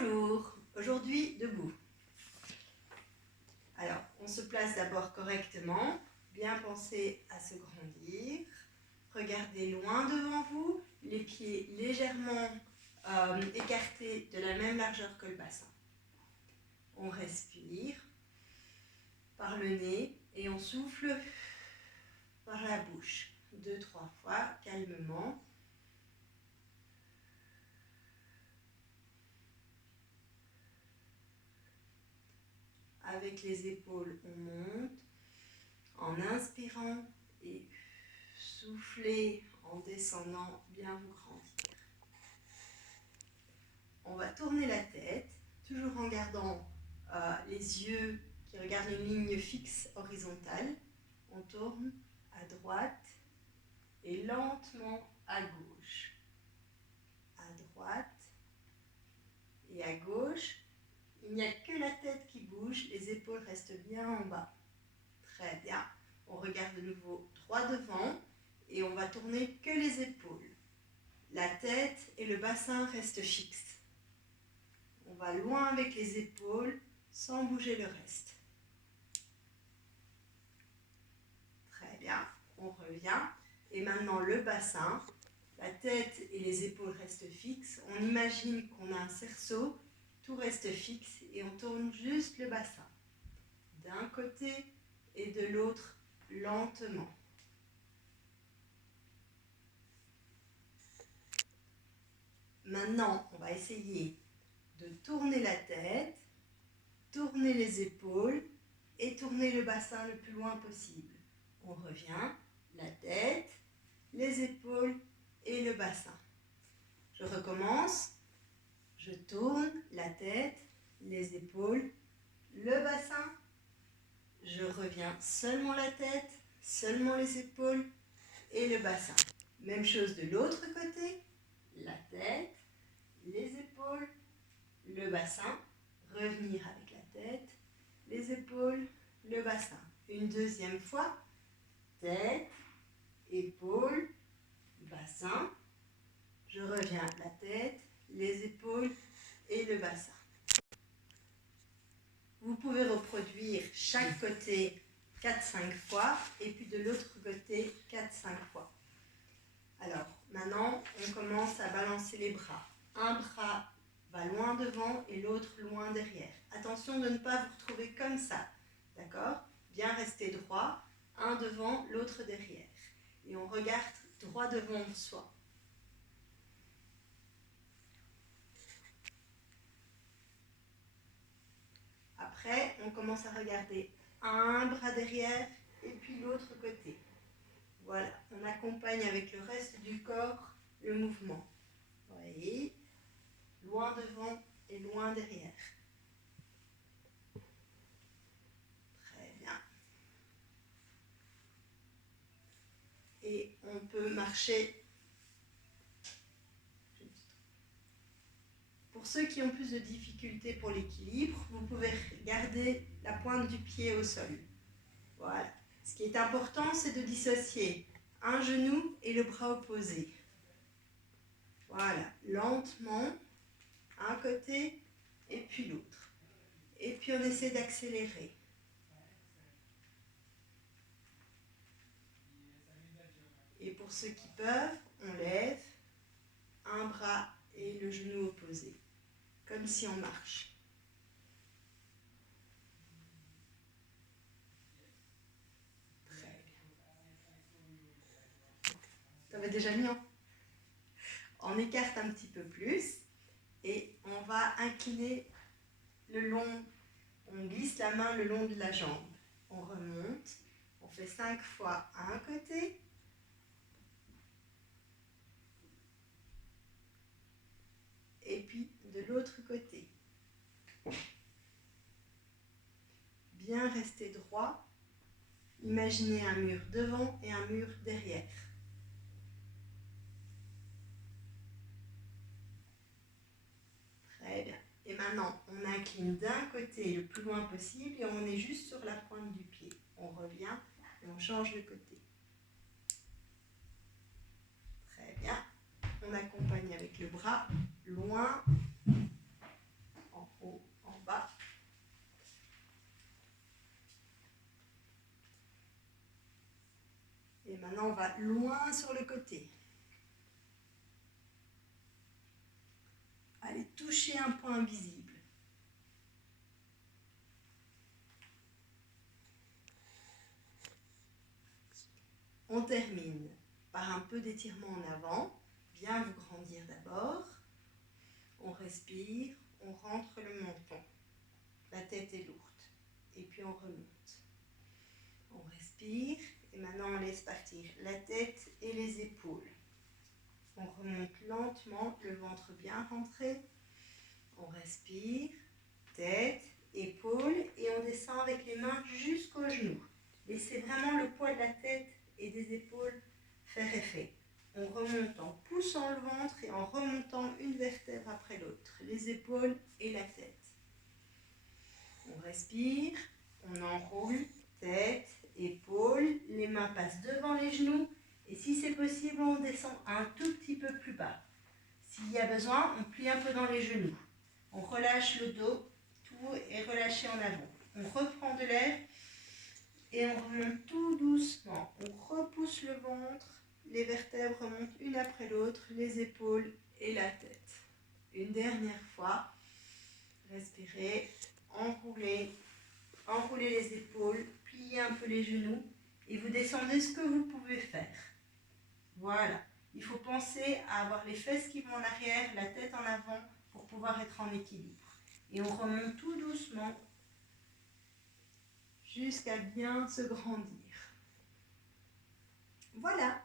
Bonjour, aujourd'hui debout. Alors, on se place d'abord correctement, bien penser à se grandir, regardez loin devant vous, les pieds légèrement écartés de la même largeur que le bassin. On respire par le nez et on souffle par la bouche, 2-3 fois calmement. Avec les épaules, on monte en inspirant et soufflez en descendant, bien vous grandir. On va tourner la tête, toujours en gardant les yeux qui regardent une ligne fixe horizontale. On tourne à droite et lentement à gauche. À droite et à gauche. Il n'y a que la tête qui bouge, les épaules restent bien en bas. Très bien. On regarde de nouveau droit devant et on va tourner que les épaules. La tête et le bassin restent fixes. On va loin avec les épaules sans bouger le reste. Très bien. On revient. Et maintenant le bassin, la tête et les épaules restent fixes. On imagine qu'on a un cerceau, tout reste fixe et on tourne juste le bassin. D'un côté et de l'autre lentement. Maintenant, on va essayer de tourner la tête, tourner les épaules et tourner le bassin le plus loin possible. On revient, la tête, les épaules et le bassin. Je recommence. Je tourne la tête, les épaules, le bassin. Je reviens seulement la tête, seulement les épaules et le bassin. Même chose de l'autre côté. La tête, les épaules, le bassin. Revenir avec la tête, les épaules, le bassin. Une deuxième fois. Tête, épaules, bassin. Je reviens la tête, les épaules et le bassin. Vous pouvez reproduire chaque côté 4-5 fois et puis de l'autre côté 4-5 fois. Alors, maintenant, on commence à balancer les bras. Un bras va loin devant et l'autre loin derrière. Attention de ne pas vous retrouver comme ça, d'accord? Bien rester droit, un devant, l'autre derrière. Et on regarde droit devant soi. Après, on commence à regarder un bras derrière et puis l'autre côté. Voilà, on accompagne avec le reste du corps le mouvement. Vous voyez, loin devant et loin derrière. Très bien. Et on peut marcher. Pour ceux qui ont plus de difficultés pour l'équilibre, vous pouvez garder la pointe du pied au sol. Voilà. Ce qui est important, c'est de dissocier un genou et le bras opposé. Voilà, lentement, un côté et puis l'autre. Et puis on essaie d'accélérer. Et pour ceux qui peuvent, on lève un bras et le genou opposé, comme si on marche. Très bien. Ça va déjà bien. On écarte un petit peu plus et on va incliner le long. On glisse la main le long de la jambe. On remonte. On fait 5 fois à un côté. Et puis de l'autre côté. Bien rester droit. Imaginez un mur devant et un mur derrière. Très bien. Et maintenant, on incline d'un côté le plus loin possible et on est juste sur la pointe du pied. On revient et on change de côté. Très bien. On accompagne avec le bras loin maintenant, on va loin sur le côté. Allez toucher un point visible. On termine par un peu d'étirement en avant. Bien vous grandir d'abord. On respire, on rentre le menton. La tête est lourde. Et puis on remonte. On respire et maintenant on laisse partir la tête et les épaules. On remonte lentement, le ventre bien rentré. On respire, tête, épaules et on descend avec les mains jusqu'aux genoux. Laissez vraiment le poids de la tête et des épaules faire effet. On remonte en poussant le ventre et en remontant une vertèbre après l'autre, les épaules et la tête. On respire, on enroule, tête, épaules, les mains passent devant les genoux et si c'est possible, on descend un tout petit peu plus bas. S'il y a besoin, on plie un peu dans les genoux. On relâche le dos, tout est relâché en avant. On reprend de l'air et on remonte tout doucement. On repousse le ventre, les vertèbres remontent une après l'autre, les épaules et la tête. Une dernière fois, respirez, enroulez les épaules, pliez un peu les genoux et vous descendez ce que vous pouvez faire. Voilà. Il faut penser à avoir les fesses qui vont en arrière, la tête en avant pour pouvoir être en équilibre. Et on remonte tout doucement jusqu'à bien se grandir. Voilà.